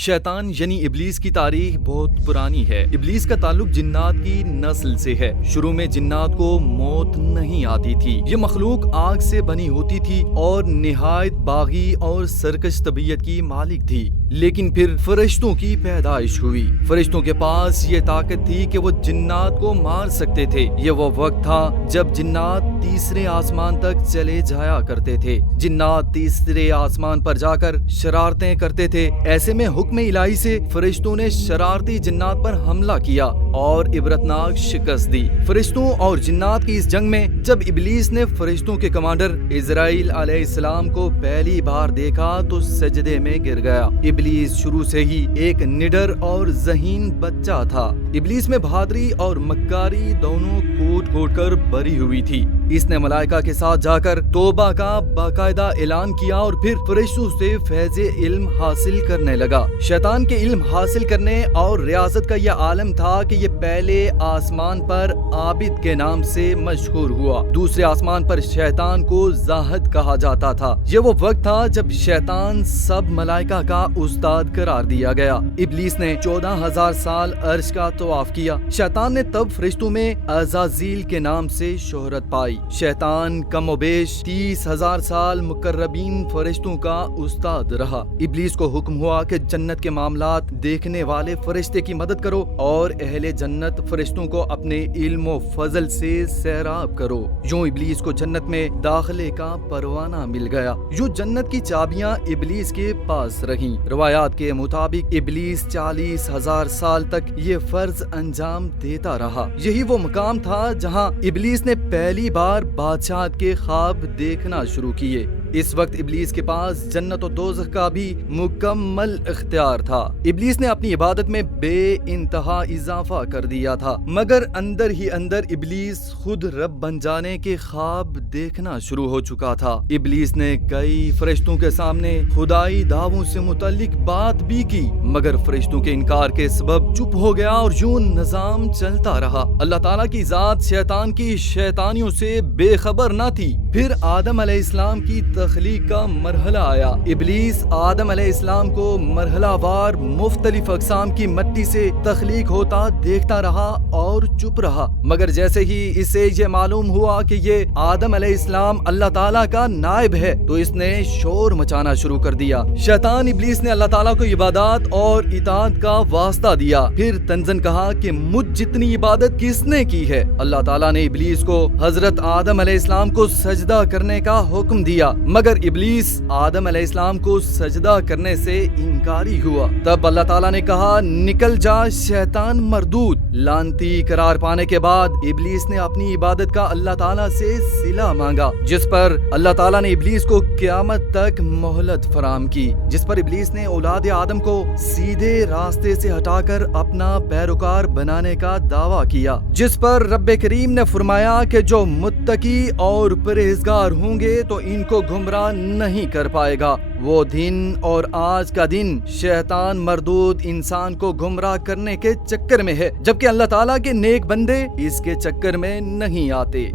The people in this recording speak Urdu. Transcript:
شیطان یعنی ابلیس کی تاریخ بہت پرانی ہے۔ ابلیس کا تعلق جنات کی نسل سے ہے۔ شروع میں جنات کو موت نہیں آتی تھی۔ یہ مخلوق آگ سے بنی ہوتی تھی اور نہایت باغی اور سرکش طبیعت کی مالک تھی۔ لیکن پھر فرشتوں کی پیدائش ہوئی۔ فرشتوں کے پاس یہ طاقت تھی کہ وہ جنات کو مار سکتے تھے۔ یہ وہ وقت تھا جب جنات تیسرے آسمان تک چلے جایا کرتے تھے۔ جنات تیسرے آسمان پر جا کر شرارتیں کرتے تھے۔ ایسے میں حکم الہی سے فرشتوں نے شرارتی جنات پر حملہ کیا اور عبرتناک شکست دی۔ فرشتوں اور جنات کی اس جنگ میں جب ابلیس نے فرشتوں کے کمانڈر عزرائیل علیہ السلام کو پہلی بار دیکھا تو سجدے میں گر گیا۔ ابلیس شروع سے ہی ایک نڈر اور ذہین بچہ تھا۔ ابلیس میں بہادری اور مکاری دونوں کوٹ کوٹ کر بھری ہوئی تھی۔ اس نے ملائکہ کے ساتھ جا کر توبہ کا باقاعدہ اعلان کیا اور پھر فرشتوں سے فیض علم حاصل کرنے لگا۔ شیطان کے علم حاصل کرنے اور ریاضت کا یہ عالم تھا کہ یہ پہلے آسمان پر عابد کے نام سے مشہور ہوا۔ دوسرے آسمان پر شیطان کو زاہد کہا جاتا تھا۔ یہ وہ وقت تھا جب شیطان سب ملائکہ کا استاد قرار دیا گیا۔ ابلیس نے 14,000 سال عرش کا طواف کیا۔ شیطان نے تب فرشتوں میں عزازیل کے نام سے شہرت پائی۔ شیطان کم و بیش 30,000 سال مقربین فرشتوں کا استاد رہا۔ ابلیس کو حکم ہوا کہ جنت کے معاملات دیکھنے والے فرشتے کی مدد کرو اور اہل جنت فرشتوں کو اپنے علم و فضل سے سیراب کرو۔ یوں ابلیس کو جنت میں داخلے کا پروانہ مل گیا۔ یوں جنت کی چابیاں ابلیس کے پاس رہیں۔ روایات کے مطابق ابلیس 40,000 سال تک یہ فرض انجام دیتا رہا۔ یہی وہ مقام تھا جہاں ابلیس نے پہلی بار بادشاہت کے خواب دیکھنا شروع کیے۔ اس وقت ابلیس کے پاس جنت و دوزخ کا بھی مکمل اختیار تھا۔ ابلیس نے اپنی عبادت میں بے انتہا اضافہ کر دیا تھا، مگر اندر ہی اندر ابلیس خود رب بن جانے کے خواب دیکھنا شروع ہو چکا تھا۔ ابلیس نے کئی فرشتوں کے سامنے خدائی دعووں سے متعلق بات بھی کی، مگر فرشتوں کے انکار کے سبب چپ ہو گیا اور یوں نظام چلتا رہا۔ اللہ تعالیٰ کی ذات شیطان کی شیطانیوں سے بے خبر نہ تھی۔ پھر آدم علیہ السلام کی تخلیق کا مرحلہ آیا۔ ابلیس آدم علیہ السلام کو مرحلہ وار مختلف اقسام کی مٹی سے تخلیق ہوتا دیکھتا رہا اور چپ رہا، مگر جیسے ہی اسے یہ معلوم ہوا کہ یہ آدم علیہ السلام اللہ تعالیٰ کا نائب ہے تو اس نے شور مچانا شروع کر دیا۔ شیطان ابلیس نے اللہ تعالیٰ کو عبادات اور اطاعت کا واسطہ دیا، پھر تنزن کہا کہ مجھ جتنی عبادت کس نے کی ہے؟ اللہ تعالیٰ نے ابلیس کو حضرت آدم علیہ السلام کو سجدہ کرنے کا حکم دیا، مگر ابلیس آدم علیہ السلام کو سجدہ کرنے سے انکاری ہوا۔ تب اللہ تعالیٰ نے کہا نکل جا شیطان مردود۔ لعنتی قرار پانے کے بعد ابلیس نے اپنی عبادت کا اللہ تعالیٰ سے صلہ مانگا، جس پر اللہ تعالیٰ نے ابلیس کو قیامت تک مہلت فراہم کی، جس پر ابلیس نے اولاد آدم کو سیدھے راستے سے ہٹا کر اپنا پیروکار بنانے کا دعویٰ کیا، جس پر رب کریم نے فرمایا کہ جو متقی اور پرہیزگار ہوں گے تو ان کو گمراہ نہیں کر پائے گا۔ وہ دن اور آج کا دن شیطان مردود انسان کو گمراہ کرنے کے چکر میں ہے، جبکہ اللہ تعالیٰ کے نیک بندے اس کے چکر میں نہیں آتے۔